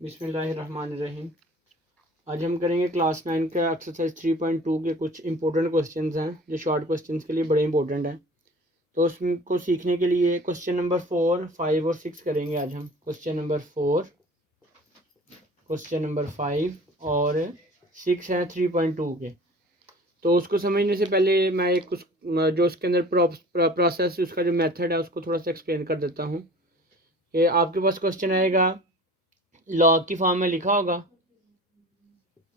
बिस्मिल्लाहिर्रहमानिर्रहीम। आज हम करेंगे क्लास 9 का एक्सरसाइज 3.2 के कुछ इंपॉर्टेंट क्वेश्चंस हैं जो शॉर्ट क्वेश्चंस के लिए बड़े इंपॉर्टेंट हैं। तो उसको सीखने के लिए क्वेश्चन नंबर 4, 5 और 6 करेंगे आज हम। क्वेश्चन नंबर 4, क्वेश्चन नंबर 5 और 6 हैं 3.2 के। तो उसको समझने से पहले मैं एक जो उसके अंदर प्रोसेस उसका जो मेथड है उसको थोड़ा सा एक्सप्लेन कर देता हूँ। कि आपके पास क्वेश्चन आएगा, लॉग की फॉर्म में लिखा होगा,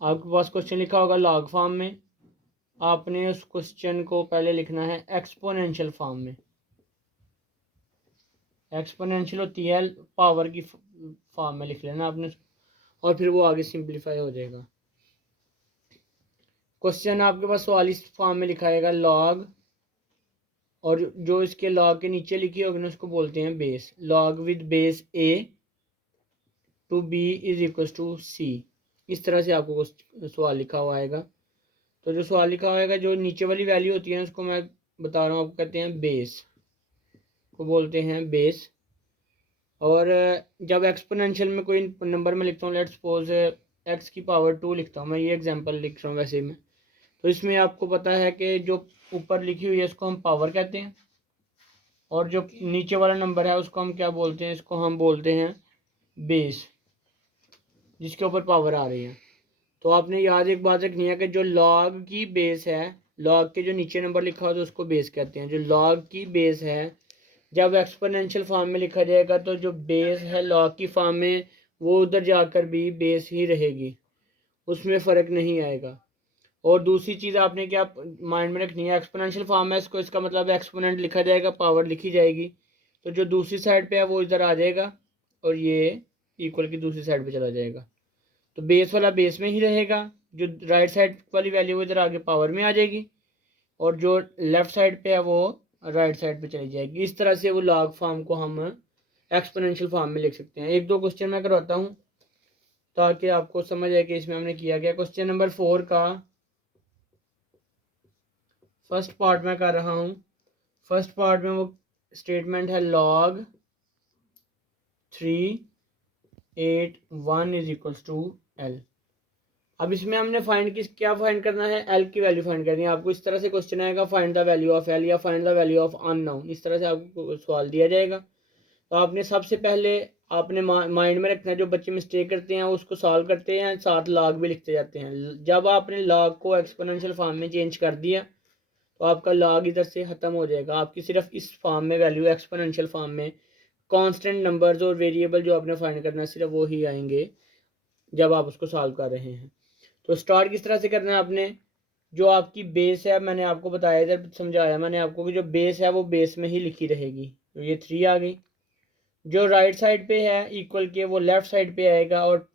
आपके पास क्वेश्चन लिखा होगा लॉग फॉर्म में। आपने उस क्वेश्चन को पहले लिखना है एक्सपोनेंशियल फॉर्म में। एक्सपोनेंशियल होती है पावर की फॉर्म में लिख लेना आपने, और फिर वो आगे सिंप्लीफाई हो जाएगा। क्वेश्चन आपके पास सवाल इस फॉर्म में लिखा आएगा लॉग, और जो इसके लॉग के नीचे लिखी होगी ना उसको बोलते हैं base. Log with base a to b is equal to c. इस तरह से आपको सवाल लिखा हुआ आएगा। तो जो सवाल लिखा होगा, जो नीचे वाली वैल्यू होती है ना उसको मैं बता रहा हूँ, आपको कहते हैं बेस, को बोलते हैं बेस। और जब एक्सपोनेंशियल में कोई नंबर में लिखता हूँ, लेट्स सपोज एक्स की पावर 2 लिखता हूँ, मैं ये एग्जांपल लिख रहा हूँ वैसे में। तो इसमें आपको पता है कि जो ऊपर लिखी हुई है उसको हम पावर कहते हैं, और जो नीचे वाला नंबर है उसको हम क्या बोलते हैं, इसको हम बोलते हैं बेस, जिसके ऊपर पावर आ रही है। तो आपने याद एक बात रखनी है कि जो लॉग की बेस है, लॉग के जो नीचे नंबर लिखा हो तो उसको बेस कहते हैं। जो लॉग की बेस है, जब एक्सपोनेंशियल फॉर्म में लिखा जाएगा तो जो बेस है लॉग की फॉर्म में, वो उधर जाकर भी बेस ही रहेगी, उसमें फ़र्क नहीं आएगा। और दूसरी चीज़ आपने क्या माइंड में रखनी है, एक्सपोनेंशियल फॉर्म है इसको, इसका मतलब एक्सपोनेंट लिखा जाएगा, पावर लिखी जाएगी, तो जो दूसरी साइड पे है वो इधर आ जाएगा और ये इक्वल की दूसरी साइड पे चला जाएगा। तो बेस वाला बेस में ही रहेगा, जो राइट साइड वाली वैल्यू इधर आगे पावर में आ जाएगी, और जो लेफ्ट साइड पे है वो राइट साइड पे चली जाएगी। इस तरह से वो लॉग फॉर्म को हम एक्सपोनेंशियल फॉर्म में लिख सकते हैं। एक दो क्वेश्चन मैं करवाता हूँ ताकि आपको समझ आए कि इसमें हमने किया गया। क्वेश्चन नंबर 4 का फर्स्ट पार्ट में कर रहा हूँ। फर्स्ट पार्ट में वो स्टेटमेंट है log 381 is equals to L. अब इसमें हमने क्या फाइंड करना है, एल की वैल्यू फाइंड करनी है। आपको इस तरह से क्वेश्चन आएगा, find the value of L या find the value of unknown, इस तरह से आपको सवाल दिया जाएगा। तो आपने सबसे पहले आपने माइंड में रखना है, जो बच्चे मिस्टेक करते हैं उसको सॉल्व करते हैं, साथ लॉग भी लिखते जाते हैं। जब आपने लॉग को एक्सपोनेंशियल फॉर्म में चेंज कर दिया तो आपका लॉग इधर से ख़त्म हो जाएगा। आपकी सिर्फ इस फॉर्म में वैल्यू, एक्सपोनेंशियल फॉर्म में कांस्टेंट नंबर्स और वेरिएबल जो आपने फाइंड करना है सिर्फ वो ही आएंगे जब आप उसको सॉल्व कर रहे हैं। तो स्टार्ट किस तरह से करना है आपने, जो आपकी बेस है, मैंने आपको बताया, इधर समझाया मैंने आपको कि जो बेस है वो बेस में ही लिखी रहेगी। तो ये 3 आ गई। जो राइट साइड पे है इक्वल के, वो लेफ्ट साइड पे आएगा और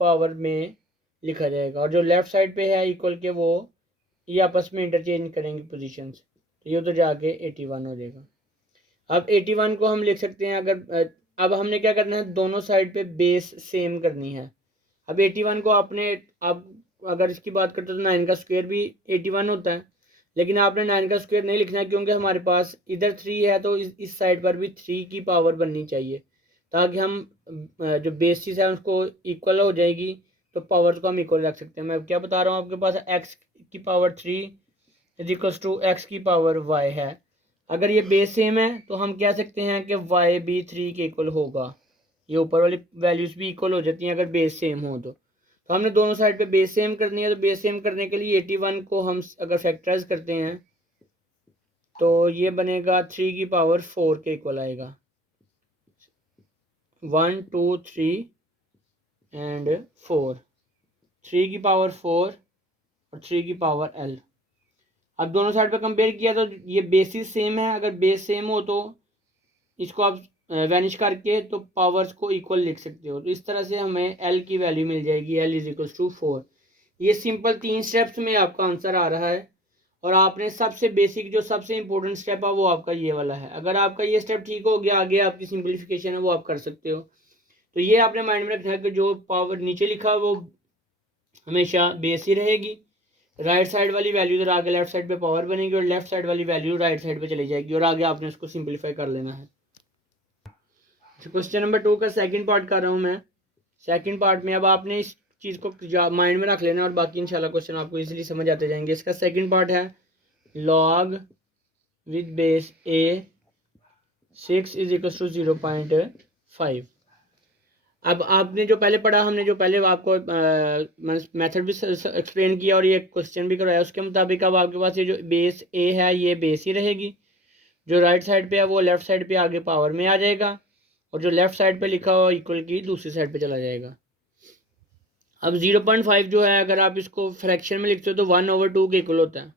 पावर में लिखा जाएगा, और जो लेफ्ट साइड पे है इक्वल के, वो ये आपस में इंटरचेंज करेंगे पोजीशंस, तो ये उधर जाके 81 हो जाएगा। अब 81 को हम लिख सकते हैं, अगर अब हमने क्या करना है, दोनों साइड पे बेस सेम करनी है। अब 81 को आपने, अब अगर इसकी बात करते तो 9 का स्क्वायर भी 81 होता है, लेकिन आपने 9 का स्क्वायर नहीं लिखना है, क्योंकि हमारे पास इधर 3 है तो इस साइड पर भी 3 की पावर बननी चाहिए, ताकि हम जो बेसिस है उसको इक्वल हो जाएगी, तो पावर को हम इक्वल रख सकते हैं। मैं क्या बता रहा हूँ, आपके पास एक्स की power 3 is equals to x की पावर वाई है। अगर ये बेस सेम है तो हम कह सकते हैं कि वाई भी 3 के इक्वल होगा। ये ऊपर वाली वैल्यूज भी इक्वल हो जाती हैं अगर बेस सेम हो तो हमने दोनों साइड पे बेस सेम करनी है। तो बेस सेम करने के लिए 81 को हम अगर फैक्टराइज करते हैं तो ये बनेगा 3 की पावर 4 के इक्वल आएगा। 1 2 3 एंड 4, 3 की पावर 4 और 3 की पावर एल। अब दोनों साइड पे कंपेयर किया तो ये बेसिस सेम है, अगर बेस सेम हो तो इसको आप वैनिश करके तो पावर्स को इक्वल लिख सकते हो। तो इस तरह से हमें एल की वैल्यू मिल जाएगी, एल इज इक्वल टू 4। ये सिंपल 3 स्टेप्स में आपका आंसर आ रहा है, और आपने सबसे बेसिक जो सबसे इंपॉर्टेंट स्टेप है वो आपका ये वाला है। अगर आपका ये स्टेप ठीक हो गया, आगे आपकी सिंप्लीफिकेशन है वो आप कर सकते हो। तो ये आपने माइंड में रखना है कि जो पावर नीचे लिखा है वो हमेशा बेस ही रहेगी, राइट साइड वाली वैल्यू इधर आगे लेफ्ट साइड पे पावर बनेगी, और लेफ्ट साइड वाली वैल्यू राइट साइड पे चली जाएगी, और आगे आपने उसको सिंप्लीफाई कर लेना है। क्वेश्चन नंबर 2 का सेकंड पार्ट कर रहा हूं मैं। सेकंड पार्ट में अब आपने इस चीज़ को माइंड में रख लेना और बाकी इंशाल्लाह क्वेश्चन आपको इजीली समझ आते जाएंगे। इसका सेकंड पार्ट है log with base a 6 is equal to 0.5। अब आपने जो पहले पढ़ा, हमने जो पहले आपको मेथड भी एक्सप्लेन किया और ये क्वेश्चन भी करवाया, उसके मुताबिक अब आपके पास ये जो बेस ए है ये बेस ही रहेगी, जो राइट साइड पे है वो लेफ्ट साइड पे आगे पावर में आ जाएगा और जो लेफ्ट साइड पे लिखा हुआ इक्वल की दूसरी साइड पे चला जाएगा। अब 0.5 जो है अगर आप इसको फ्रैक्शन में लिखते हो तो 1/2 के इक्वल होता है।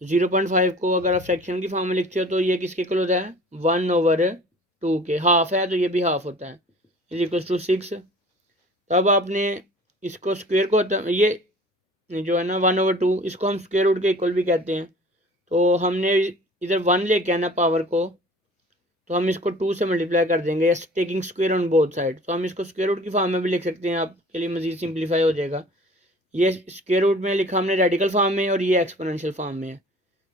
0.5 को अगर आप फ्रैक्शन की फॉर्म में लिखते हो तो ये किसके इक्वल होता है 1/2 के। हाफ है तो ये भी हाफ होता है, इज इक्वल टू 6। तब आपने इसको स्क्वेयर को ये जो है ना 1/2 इसको हम स्क्वेयर रूट के इक्वल भी कहते हैं। तो हमने इधर 1 लेके आना पावर को, तो हम इसको 2 से मल्टीप्लाई कर देंगे, taking square on both side. तो हम इसको स्क्वेयर रूट की फॉर्म में भी लिख सकते हैं, आपके लिए मजीद सिंप्लीफाई हो जाएगा। ये स्क्वेयर रूट में लिखा हमने रेडिकल फॉर्म में और ये एक्सपोनेंशियल फॉर्म में है।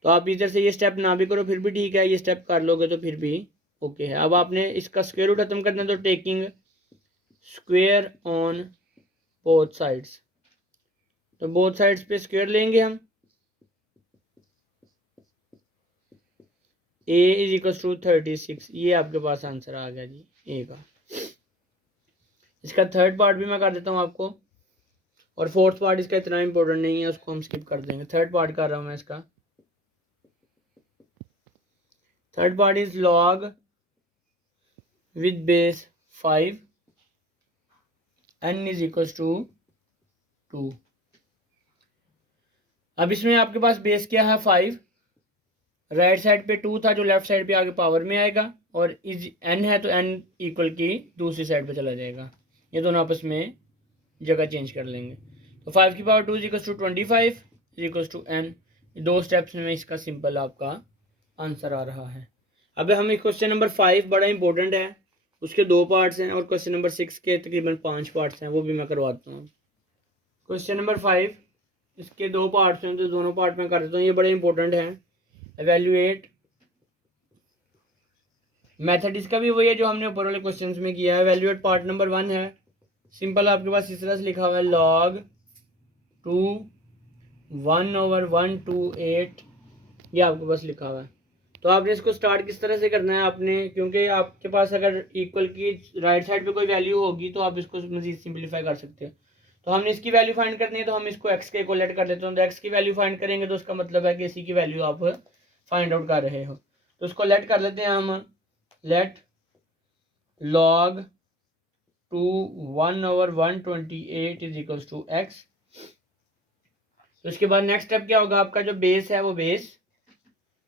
तो आप इधर से ये स्टेप ना भी करो फिर भी ठीक है, ये स्टेप कर लोगे तो फिर भी ओके है। अब आपने इसका स्क्वेयर रूट खत्म करना है तो taking square on both sides, तो बोथ साइड्स पे स्क्वेयर लेंगे हम। ए इज इक्वल टू 36, ये आपके पास आंसर आ गया जी ए का। इसका थर्ड पार्ट भी मैं कर देता हूँ आपको, और फोर्थ पार्ट इसका इतना इंपॉर्टेंट नहीं है, उसको हम स्किप कर देंगे। थर्ड पार्ट कर रहा हूँ मैं इसका। Third part is log with base 5 n is equal to 2। अब इसमें आपके पास बेस क्या है 5, राइट साइड पे 2 था जो लेफ्ट साइड पे आगे पावर में आएगा, और इज n है तो n इक्वल की दूसरी साइड पे चला जाएगा। ये दोनों आपस में जगह चेंज कर लेंगे। तो 5 की power 2 is equal to 25 is equal to n। दो स्टेप्स में इसका सिंपल आपका आंसर आ रहा है। अब हमें क्वेश्चन नंबर 5 बड़ा इंपॉर्टेंट है, उसके 2 पार्ट्स हैं, और क्वेश्चन नंबर 6 के तकरीबन 5 पार्ट्स हैं, वो भी मैं करवाता हूँ। क्वेश्चन नंबर 5 इसके 2 पार्ट्स हैं, तो दोनों पार्ट में कर देता हूँ, ये बड़े इंपॉर्टेंट हैं। एवेल्युएट मेथड इसका भी वही है जो हमने ऊपर वाले क्वेश्चंस में किया है। एवेल्युएट पार्ट नंबर 1 है, सिंपल आपके पास इस तरह से लिखा हुआ है log 2 1/128, ये आपके पास लिखा हुआ है। तो आपने इसको स्टार्ट किस तरह से करना है आपने, क्योंकि आपके पास अगर इक्वल की राइट साइड पे कोई वैल्यू होगी तो आप इसको मजीद सिंप्लीफाई कर सकते हो। तो हमने इसकी वैल्यू फाइंड करनी है, तो हम इसको x के इक्वलेट कर देते हैं। तो x की वैल्यू फाइंड करेंगे तो उसका मतलब है कि इसी की वैल्यू आप फाइंड आउट कर रहे हो। तो उसको लेट कर लेते हैं हम, let log 2 1/128 is equal to x। तो इसके बाद नेक्स्ट स्टेप क्या होगा, आपका जो बेस है वो बेस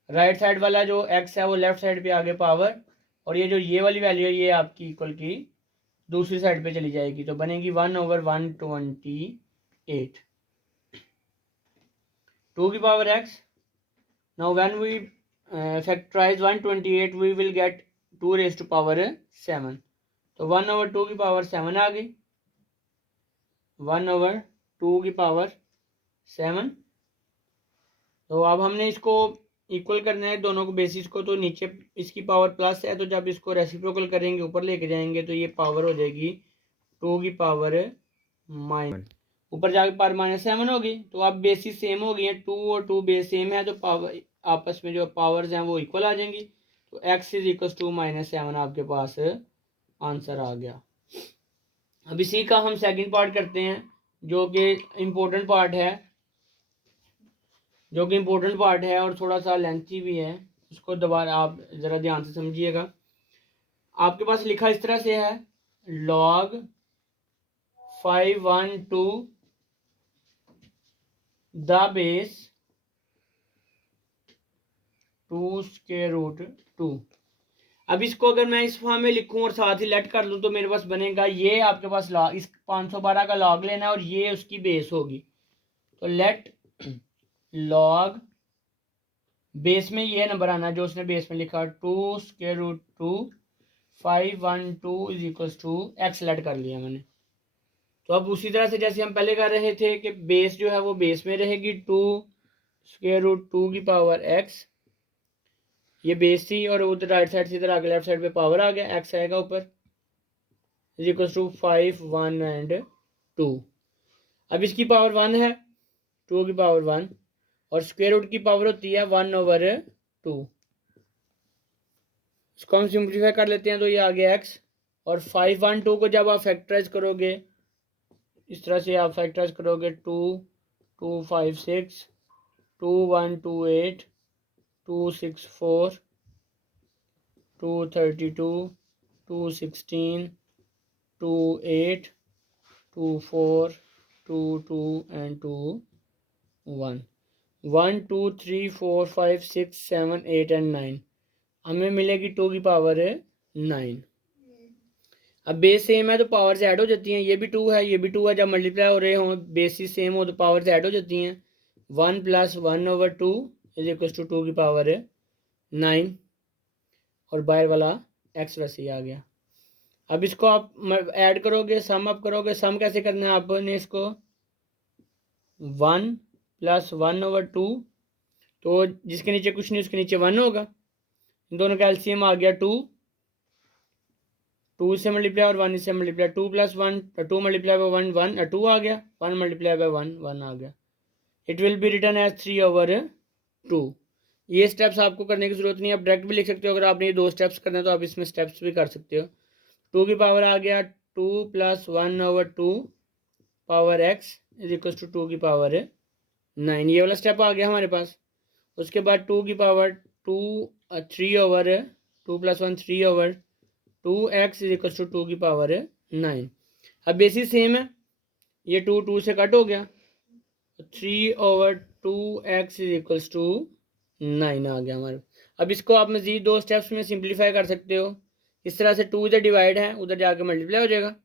राइट साइड वाला जो x है वो लेफ्ट साइड पे आगे पावर, और ये जो ये वाली वैल्यू है ये आपकी इक्वल की दूसरी साइड पे चली जाएगी, तो बनेगी 1/128 2 की power x। Now when we factorise 128 we will get 2 raise to power 7, तो 1/2 की पावर 7 आ गई, 1/2 की पावर 7। तो अब हमने इसको इक्वल करना है दोनों को बेसिस को, तो नीचे इसकी पावर प्लस है, तो जब इसको रेसिप्रोकल करेंगे ऊपर लेके जाएंगे तो ये पावर हो जाएगी 2 की पावर माइनस, ऊपर जाके पावर -7 होगी। तो अब बेसिस सेम हो गई है, 2 और 2 बेस सेम है, तो पावर आपस में जो पावर्स हैं वो इक्वल आ जाएंगी। तो x इज इक्वल टू -7 आपके पास आंसर आ गया। अब इसी का हम सेकंड पार्ट करते हैं जो कि इम्पोर्टेंट पार्ट है और थोड़ा सा लेंथी भी है, उसको दोबारा आप ज़रा ध्यान से समझिएगा। आपके पास लिखा इस तरह से है log 512 the base 2 square root 2। अब इसको अगर मैं इस फॉर्म में लिखूं और साथ ही लेट कर लूं तो मेरे पास बनेगा, ये आपके पास लॉग इस 512 का लॉग लेना है और ये उसकी बेस होगी। तो लेट लॉग बेस में ये नंबर आना जो उसने बेस में लिखा 2 square root 2 512 is equal to x let कर लिया मैंने। तो अब उसी तरह से जैसे हम पहले कर रहे थे कि बेस जो है वो बेस में रहेगी 2 स्क्वायर रूट 2 की पावर एक्स, ये बेस थी, और उधर राइट साइड से इधर आगे लेफ्ट साइड पे पावर आ गया, एक्स आएगा ऊपर इज इक्वल टू 5, 1 एंड 2। अब इसकी पावर 1 है, 2 की पावर 1, और स्क्वायर रूट की पावर होती है 1/2। इसको हम सिंप्लीफाई कर लेते हैं, तो ये आ गया x। और 5, 1, 2 को जब आप फैक्टराइज करोगे, इस तरह से आप फैक्टराइज करोगे, 2, 2, 5, 6, 2, 1, 2, 8, 2, 6, 4, 2, 32, 2, 16, 2, 8, 2, 4, 2, 2 एंड 2, 1, 1, 2, 3, 4, 5, 6, 7, 8 एंड 9। हमें मिलेगी 2 की पावर 9। अब बेस सेम है तो पावर्स ऐड हो जाती हैं, ये भी 2 है, ये भी 2 है। जब मल्टीप्लाई हो रहे हों, बेसिस सेम हो, तो पावर्स ऐड हो जाती हैं। 1 + 1/2 इज इक्वल टू 2 की पावर 9, और बाहर वाला x वैसे ही आ गया। अब इसको आप ऐड करोगे, सम अप करोगे। सम कैसे करना है आपने इसको, 1 + 1/2, तो जिसके नीचे कुछ नहीं उसके नीचे 1 होगा। इन दोनों का एलसीएम आ गया 2, 2 से मल्टीप्लाई और 1 से मल्टीप्लाई, 2 + 1, 2 मल्टीप्लाई बाय 1, 1, 2 आ गया, 1 मल्टीप्लाई बाय 1, 1 आ गया। It will be written as 3/2। ये स्टेप्स आपको करने की जरूरत नहीं है, आप डायरेक्ट भी लिख सकते हो। अगर आपने ये 2 स्टेप्स करने हैं तो आप इसमें स्टेप्स भी कर सकते हो। 2 की पावर आ गया 2 + 1/2 power x is equal to 2 की पावर 9। ये वाला स्टेप आ गया हमारे पास। उसके बाद 2 की power 2, 3/2 + 1, 3/2x is equal to 2 की पावर 9। अब बेसिस सेम है, ये 2, 2 से कट हो गया, 3/2x इज इक्वल टू 9 आ गया हमारे। अब इसको आप मज़ीद 2 स्टेप्स में सिंप्लीफाई कर सकते हो। इस तरह से 2 इधर डिवाइड है, उधर जाके मल्टीप्लाई हो जाएगा,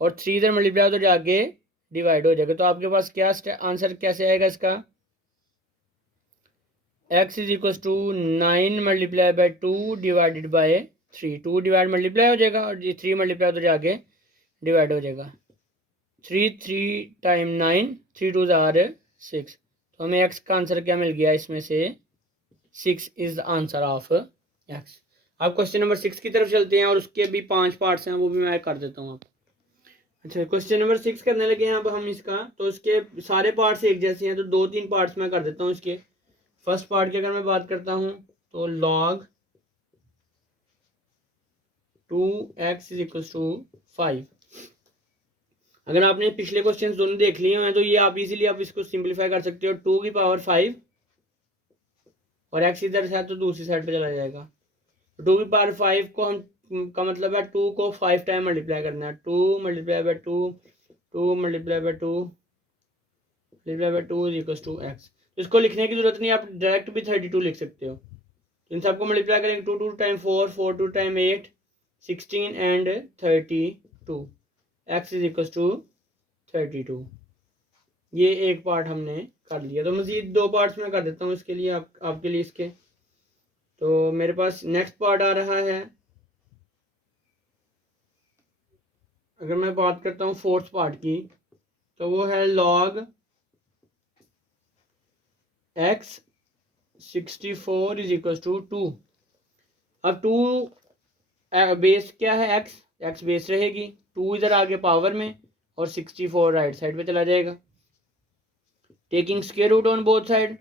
और 3 इधर मल्टीप्लाई उधर जाके डिवाइड हो जाएगा। तो आपके पास क्या आंसर कैसे आएगा इसका, x is equal to 9 multiply by 2 divided by 3। 2 divide multiply हो जाएगा, और 3 मल्टीप्लाई उधर जाके डिवाइड हो जाएगा। 3, 3 टाइम 9, 3 2 = 6। तो हमें x का आंसर क्या मिल गया, इसमें से 6 is the answer of x। अब क्वेश्चन नंबर 6 की तरफ चलते हैं, और उसके भी 5 पार्ट्स हैं, वो भी मैं कर देता हूँ आप। अच्छा, क्वेश्चन नंबर 6 करने लगे हैं अब हम इसका। तो इसके सारे पार्ट्स एक जैसे हैं, तो 2-3 पार्ट्स मैं कर देता हूँ इसके। फर्स्ट पार्ट की अगर मैं बात करता हूँ, तो log 2x is equal to 5। अगर आपने पिछले क्वेश्चन दोनों देख लिए हैं, तो ये आप इजीली आप इसको सिंप्लीफाई कर सकते हो। 2 की पावर 5, और x इधर से है तो दूसरी साइड पे चला जाएगा। 2 की पावर 5 को हम का मतलब है 2 को 5 टाइम मल्टीप्लाई करना है। 2 × 2, 2 × 2 multiply by 2 is equal to x। तो इसको लिखने की जरूरत नहीं, आप डायरेक्ट भी 32 लिख सकते हो। इन सबको मल्टीप्लाई करेंगे, 2 2 time 4, 4 2 time 8, 16 and 32। x is equal to 32। ये एक पार्ट हमने कर लिया। तो मजीद 2 पार्ट्स में कर देता हूँ इसके लिए, आपके लिए इसके। तो मेरे पास नेक्स्ट पार्ट आ रहा है। अगर मैं बात करता हूँ फोर्थ पार्ट की, तो वो है log x 64 is equal to 2। अब 2 बेस क्या है, x बेस रहेगी, 2 इधर आगे पावर में, और 64 राइट साइड पे चला जाएगा। Taking square root on both side,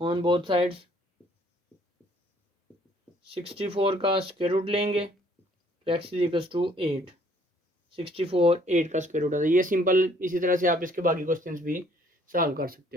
on both sides 64 का स्क्वायर रूट लेंगे, तो x इज इक्वल टू 8। 64 8 का स्क्वायर रूट आता है। ये सिंपल, इसी तरह से आप इसके बाकी क्वेश्चंस भी सॉल्व कर सकते हो।